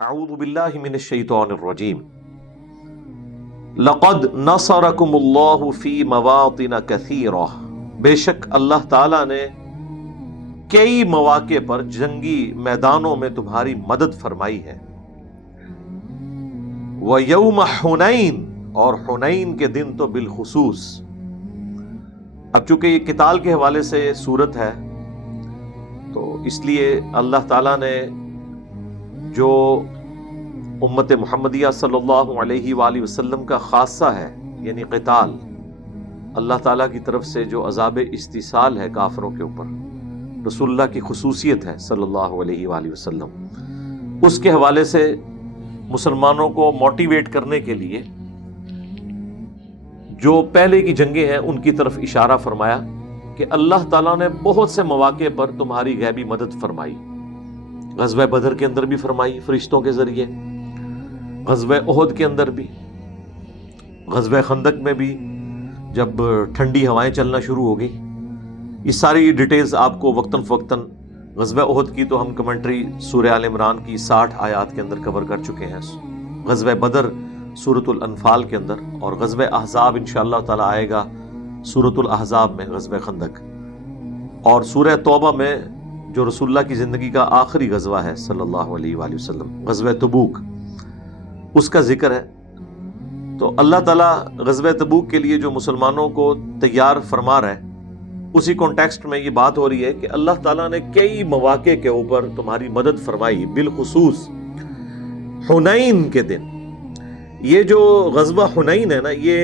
अऊज़ु बिल्लाहि मिनश शैतानिर रजीम। लक़द नसरकुमुल्लाहु फ़ी मवातिन कसीरा। बेशक अल्लाह ताला ने कई मौके पर जंगी मैदानों में तुम्हारी मदद फरमाई है। व यौम हुनैन, और हुनैन के दिन तो बिलखुसूस। अब चूंकि ये किताल के हवाले से सूरत है तो इसलिए अल्लाह ताला ने जो उम्मत मुहम्मदिया सल्लल्लाहु अलैहि वसल्लम का खासा है यानी क़िताल, अल्लाह ताला की तरफ से जो अज़ाब इस्तिसाल है काफिरों के ऊपर, रसूलुल्लाह की खुसूसियत है सल्लल्लाहु अलैहि वसल्लम, उसके हवाले से मुसलमानों को मोटिवेट करने के लिए जो पहले की जंगें हैं उनकी तरफ इशारा फरमाया कि अल्लाह ताला ने बहुत से मौके पर तुम्हारी गैबी मदद फरमाई। ग़ज़वा बदर के अंदर भी फरमाई फरिश्तों के जरिए, ग़ज़वा उहद के अंदर भी, ग़ज़वा खंदक में भी जब ठंडी हवाएं चलना शुरू हो गई। ये सारी डिटेल्स आपको वक्तन फ़वक्तन, ग़ज़वा उहद की तो हम कमेंट्री सूरह आल इमरान की 60 आयात के अंदर कवर कर चुके हैं, ग़ज़वा बदर सूरतुल अनफाल के अंदर, और ग़ज़वा अहज़ाब इंशाअल्लाह ताला आएगा सूरतुल अहज़ाब में, ग़ज़वा खंदक, और सूरह तौबा में जो रसूलुल्लाह की ज़िंदगी का आखिरी ग़ज़वा है सल्लल्लाहु अलैहि वसल्लम, ग़ज़वा तबूक, उसका जिक्र है। तो अल्लाह ताला ग़ज़वा तबूक के लिए जो मुसलमानों को तैयार फरमा रहा है, उसी कॉन्टेक्स्ट में ये बात हो रही है कि अल्लाह ताला ने कई मौके के ऊपर तुम्हारी मदद फरमाई, बिलखुसूस हुनैन के दिन। ये जो ग़ज़वा हुनैन है ना, ये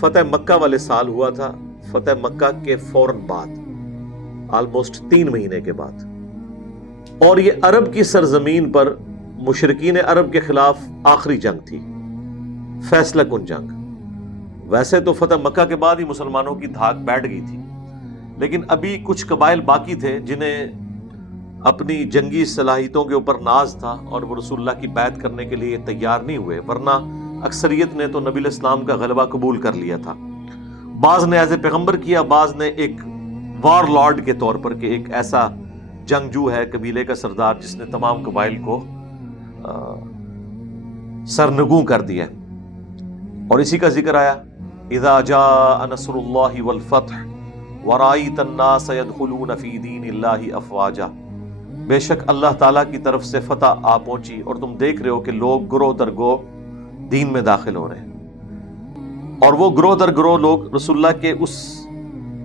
फ़तह मक्का वाले साल हुआ था, फ़तह मक्का के फ़ौरन बाद, ऑलमोस्ट 3 महीने के बाद, और ये अरब की सरजमीन पर मुशरिकीन अरब के खिलाफ आखिरी जंग थी, फैसला कुन जंग। वैसे तो फतह मक्का के बाद ही मुसलमानों की धाक बैठ गई थी, लेकिन अभी कुछ कबाइल बाकी थे जिन्हें अपनी जंगी सलाहियतों के ऊपर नाज था और वो रसूलुल्लाह की बैत करने के लिए तैयार नहीं हुए, वरना अक्सरियत ने तो नबी इस्लाम का गलबा कबूल कर लिया था। बाज़ ने एज ए पैगम्बर किया, बाज़ ने एक वार लॉर्ड के तौर पर कि एक ऐसा जंगजू है, कबीले का सरदार जिसने तमाम कबाइल को सरनगू कर दिया। और इसी का जिक्र आया, इज़ा जाअ नस्रुल्लाहि वल फत्ह वराइतन नास यदखुलून फी दीनिल्लाहि अफ़वाजा। बेशक अल्लाह ताला की तरफ से फतह आ पहुंची और तुम देख रहे हो कि लोग ग्रोह दर ग्रोह दीन में दाखिल हो रहे हैं, और वो ग्रोह दर ग्रोह लोग रसूलुल्लाह के उस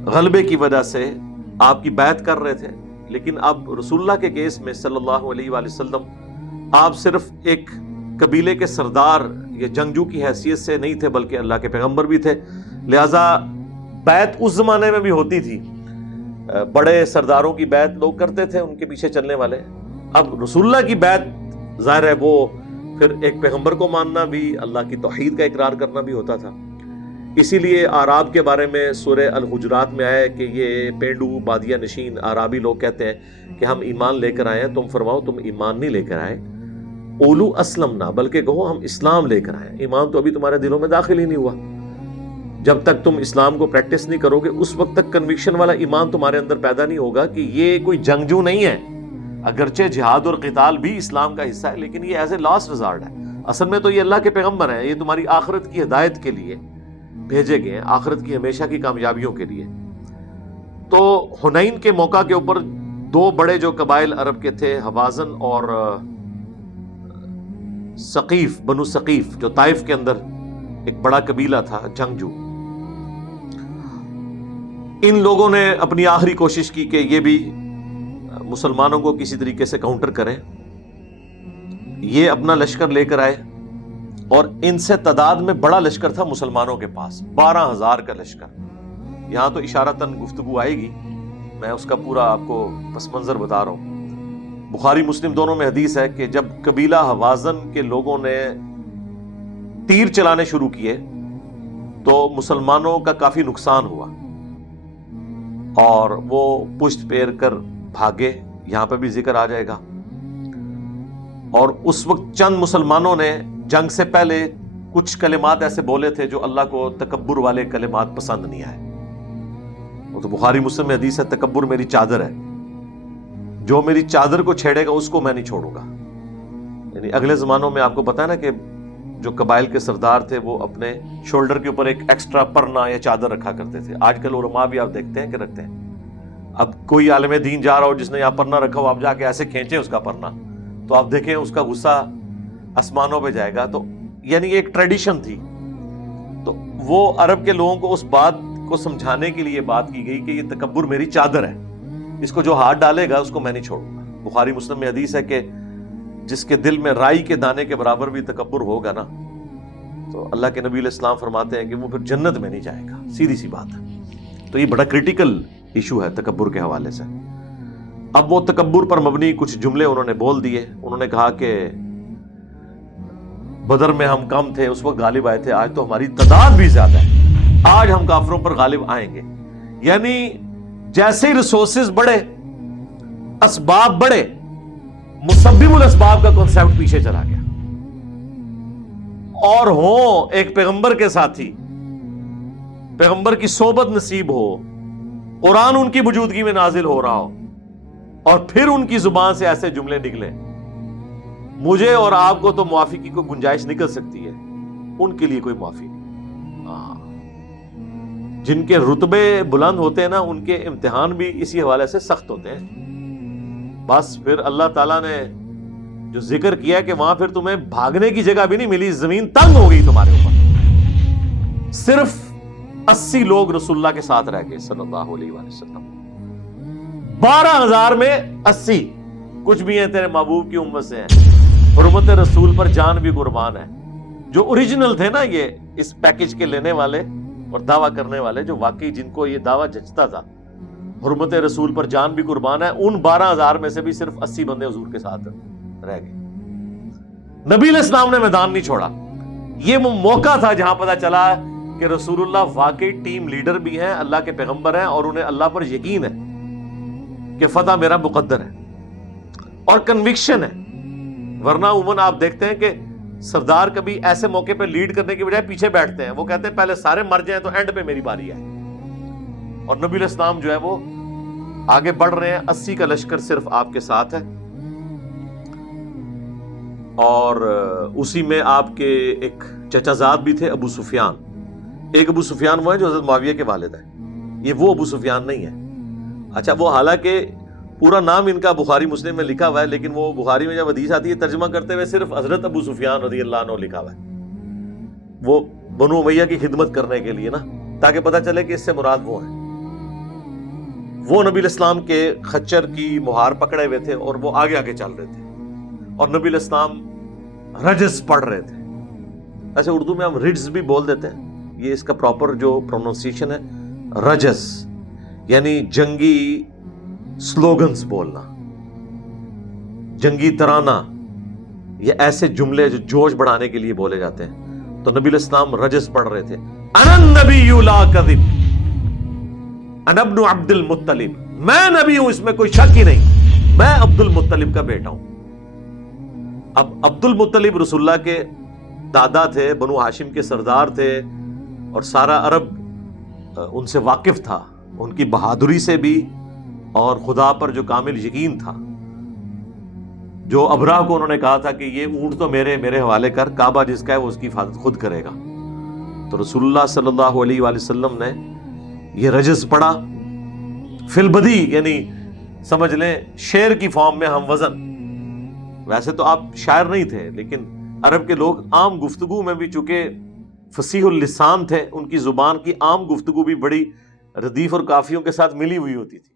गलबे की वजह से आपकी बैत कर रहे थे। लेकिन अब रसूलुल्लाह के केस में सल्लल्लाहु अलैहि वसल्लम आप सिर्फ एक कबीले के सरदार या जंगजू की हैसियत से नहीं थे, बल्कि अल्लाह के पैगंबर भी थे। लिहाजा बैत उस जमाने में भी होती थी, बड़े सरदारों की बैत लोग करते थे, उनके पीछे चलने वाले। अब रसूलुल्लाह की बैत ज़ाहिर है वो फिर एक पैगंबर को मानना भी, अल्लाह की तौहीद का इकरार करना भी होता था। इसीलिए आराब के बारे में सूरह अल हुजरात में आया है कि ये पेंडू बादिया नशीन आराबी लोग कहते हैं कि हम ईमान लेकर आए हैं। तुम फरमाओ तुम ईमान नहीं लेकर आए, ओलू असलम ना, बल्कि कहो हम इस्लाम लेकर आए। ईमान तो अभी तुम्हारे दिलों में दाखिल ही नहीं हुआ। जब तक तुम इस्लाम को प्रैक्टिस नहीं करोगे उस वक्त तक कन्विक्शन वाला ईमान तुम्हारे अंदर पैदा नहीं होगा कि ये कोई जंगजू नहीं है। अगरचे जिहाद और क़िताल भी इस्लाम का हिस्सा है, लेकिन ये एज ए लास्ट रिजॉर्ट है। असल में तो ये अल्लाह के पैगंबर हैं, ये तुम्हारी आखिरत की हिदायत के लिए भेजे गए हैं, आखिरत की हमेशा की कामयाबियों के लिए। तो हुनैन के मौका के ऊपर 2 बड़े जो कबाइल अरब के थे, हवाज़न और सकीफ, बनु सकीफ, जो ताइफ के अंदर एक बड़ा कबीला था जंगजू, इन लोगों ने अपनी आखिरी कोशिश की कि ये भी मुसलमानों को किसी तरीके से काउंटर करें। ये अपना लश्कर लेकर आए और इनसे तादाद में बड़ा लश्कर था मुसलमानों के पास, 12,000 का लश्कर। यहाँ तो इशारतन गुफ्तगू आएगी, मैं उसका पूरा आपको पस मंजर बता रहा हूँ। बुखारी मुस्लिम दोनों में हदीस है कि जब कबीला हवाज़न के लोगों ने तीर चलाने शुरू किए तो मुसलमानों का काफी नुकसान हुआ और वो पुश्त फेर कर भागे। यहाँ पर भी जिक्र आ जाएगा। और उस वक्त चंद मुसलमानों ने जंग से पहले कुछ कलिमात ऐसे बोले थे जो अल्लाह को तकब्बुर वाले कलिमात पसंद नहीं आए। वो तो बुखारी मुस्लिम में हदीस है, तकब्बुर मेरी चादर है, जो मेरी चादर को छेड़ेगा उसको मैं नहीं छोड़ूंगा। یعنی اگلے زمانوں میں آپ کو پتا ہے نا کہ جو قبائل کے سردار تھے وہ اپنے شولڈر کے اوپر ایک ایکسٹرا پرنا یا چادر رکھا کرتے تھے. آج کل علماء بھی آپ دیکھتے ہیں کہ رکھتے ہیں. اب کوئی عالم دین جا رہا ہو جس نے یہاں پرنا رکھا ہو, آپ جا کے ایسے کھینچیں اس کا پرنا تو آپ دیکھیں اس کا غصہ آسمانوں پہ جائے گا. تو یعنی ایک ٹریڈیشن تھی. تو وہ عرب کے لوگوں کو اس بات کو سمجھانے کے لیے بات کی گئی کہ یہ تکبر میری چادر ہے, اس کو جو ہاتھ ڈالے گا اس کو میں نہیں چھوڑوں گا. بخاری مسلم میں حدیث ہے کہ جس کے دل میں رائی کے دانے کے برابر بھی تکبر ہوگا نا, تو اللہ کے نبی علیہ السلام فرماتے ہیں کہ وہ پھر جنت میں نہیں جائے گا. سیدھی سی بات ہے. تو یہ بڑا کریٹیکل ایشو ہے تکبر کے حوالے سے. اب وہ تکبر پر مبنی کچھ جملے انہوں نے بول دیے. انہوں نے کہا کہ بدر میں ہم کم تھے, اس وقت غالب آئے تھے, آج تو ہماری تعداد بھی زیادہ ہے, آج ہم کافروں پر غالب آئیں گے. یعنی جیسے ہی ریسورسز بڑھے, اسباب بڑھے, مسبب الاسباب کا کنسیپٹ پیچھے چلا گیا. اور ہوں ایک پیغمبر کے ساتھی, پیغمبر کی صحبت نصیب ہو, قرآن ان کی موجودگی میں نازل ہو رہا ہو, اور پھر ان کی زبان سے ایسے جملے نکلے, مجھے اور آپ کو تو معافی کی کوئی گنجائش نکل سکتی ہے, ان کے لیے کوئی معافی نہیں. جن کے رتبے بلند ہوتے ہیں نا, ان کے امتحان بھی اسی حوالے سے سخت ہوتے ہیں. بس پھر اللہ تعالیٰ نے جو ذکر کیا کہ وہاں پھر تمہیں بھاگنے کی جگہ بھی نہیں ملی, زمین تنگ ہو گئی تمہارے اوپر. صرف 80 لوگ رسول اللہ کے ساتھ رہ گئے صلی اللہ علیہ وآلہ وسلم. 12,000 میں 80 کچھ بھی ہیں تیرے محبوب کی امت سے ہیں. حرمت رسول پر جان بھی قربان ہے. جو اوریجنل تھے نا یہ اس پیکج کے لینے والے اور دعویٰ کرنے والے, جو واقعی جن کو یہ دعویٰ جچتا تھا, حرمت رسول پر جان بھی قربان ہے, ان 12,000 میں سے بھی صرف 80 بندے حضور کے ساتھ رہ گئے. نبی علیہ السلام نے میدان نہیں چھوڑا. یہ وہ موقع تھا جہاں پتہ چلا کہ رسول اللہ واقعی ٹیم لیڈر بھی ہیں, اللہ کے پیغمبر ہیں, اور انہیں اللہ پر یقین ہے کہ فتح میرا مقدر ہے, اور کنوکشن ہے. ورنہ عموماً آپ دیکھتے ہیں کہ سردار کبھی ایسے موقع پہ لیڈ کرنے کی بجائے پیچھے بیٹھتے ہیں. وہ کہتے ہیں پہلے سارے مر جائیں تو اینڈ پہ میری باری ہے. اور نبی علیہ السلام جو ہے وہ آگے بڑھ رہے ہیں, 80 کا لشکر صرف آپ کے ساتھ ہے. اور اسی میں آپ کے ایک چچا زاد بھی تھے, ابو سفیان. ایک ابو سفیان وہ ہے جو حضرت معاویہ کے والد ہیں, یہ وہ ابو سفیان نہیں ہے. اچھا, وہ حالانکہ پورا نام ان کا بخاری مسلم میں لکھا ہوا ہے, لیکن وہ بخاری میں جب حدیث آتی ہے ترجمہ کرتے ہوئے صرف حضرت ابو سفیان رضی اللہ عنہ لکھا ہوا ہے. وہ بنو امیہ کی خدمت کرنے کے لیے نا, تاکہ پتہ چلے کہ اس سے مراد وہ ہیں. وہ نبی علیہ السلام کے خچر کی مہار پکڑے ہوئے تھے اور وہ آگے آگے چل رہے تھے, اور نبی علیہ السلام رجز پڑھ رہے تھے. ایسے اردو میں ہم رجز بھی بول دیتے ہیں, یہ اس کا پراپر جو پروننسیشن ہے رجز, یعنی جنگی سلوگنز بولنا, جنگی ترانہ, یہ ایسے جملے جو جوش بڑھانے کے لیے بولے جاتے ہیں. تو نبی علیہ السلام رجز پڑھ رہے تھے, انا النبی لا کذب انا ابن عبد المطلب, میں نبی ہوں اس میں کوئی شک ہی نہیں, میں عبد المطلب کا بیٹا ہوں. اب عبد المطلب رسول اللہ کے دادا تھے, بنو ہاشم کے سردار تھے, اور سارا عرب ان سے واقف تھا, ان کی بہادری سے بھی, اور خدا پر جو کامل یقین تھا. جو ابراہ کو انہوں نے کہا تھا کہ یہ اونٹ تو میرے حوالے کر, کعبہ جس کا ہے وہ اس کی حفاظت خود کرے گا. تو رسول اللہ صلی اللہ علیہ وآلہ وسلم نے یہ رجز پڑھا فی البدی, یعنی سمجھ لیں شعر کی فارم میں ہم وزن. ویسے تو آپ شاعر نہیں تھے, لیکن عرب کے لوگ عام گفتگو میں بھی چونکہ فصیح اللسان تھے, ان کی زبان کی عام گفتگو بھی بڑی ردیف اور قافیوں کے ساتھ ملی ہوئی ہوتی تھی.